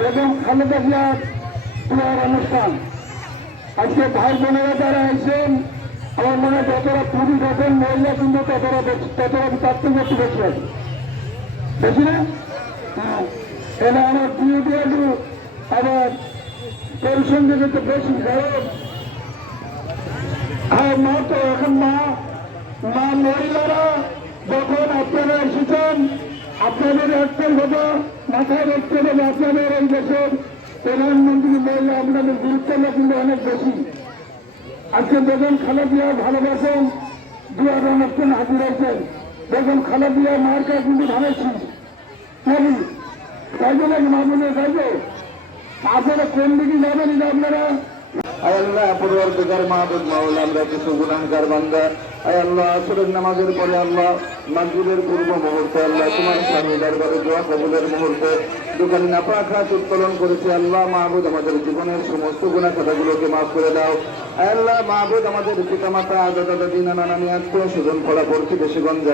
বেগম খালেদা জিয়ার পুরার অনুষ্ঠান। আজকে ভাই বোনেরা যারা আছেন, আমার মনে হয় যতটা পুরুষ আছেন মহিলা কিন্তু ততটা তার থেকে একটু বেশি আছে, বেশি না? হ্যাঁ, এটা আমার প্রিয় দিয়ে আবার পরিসংখ্যা কিন্তু বেশি। কারণ আর মা তো এখন মা মহিলারা যখন আপনারা এসেছেন, আপনাদের একটাই কথা মাথায় রাখতে হবে, আপনাদের এই দেশের প্রধানমন্ত্রী মহিলা আপনাদের গুরুত্বটা কিন্তু অনেক বেশি। আজকে বেগম খালেদা ভালোবাসেন, দুয়ার অনুষ্ঠান হাজির হয়েছেন। বেগম খালেদা মার কাছে কিন্তু ভালোছি নাকি তাইবে নাকি মামুনে তাইবে? আপনারা কোন দিকে যাবেন এটা আপনারা? আল্লাহ পরবর্তীকার মাহবুব মাওলা, আমরা কিছু গুনাহগার বান্দা। আল্লাহ আসরের নামাজের পরে আল্লাহ মাগরিবের পূর্ব মুহূর্তে আল্লাহ তোমার স্বামী দরবারে দোয়া কবুলের মুহূর্তে দোকানে নাপাক হাত উত্তোলন করেছে। আল্লাহ মাহবুদ আমাদের জীবনের সমস্ত গুনাহ খাতাগুলোকে মাফ করে দাও। আল্লাহ মাহবুদ আমাদের পিতামাতা, দাদা দাদি, নানা নানি, আত্মীয় স্বজন, পড়াপড়শি, দেশগঞ্জ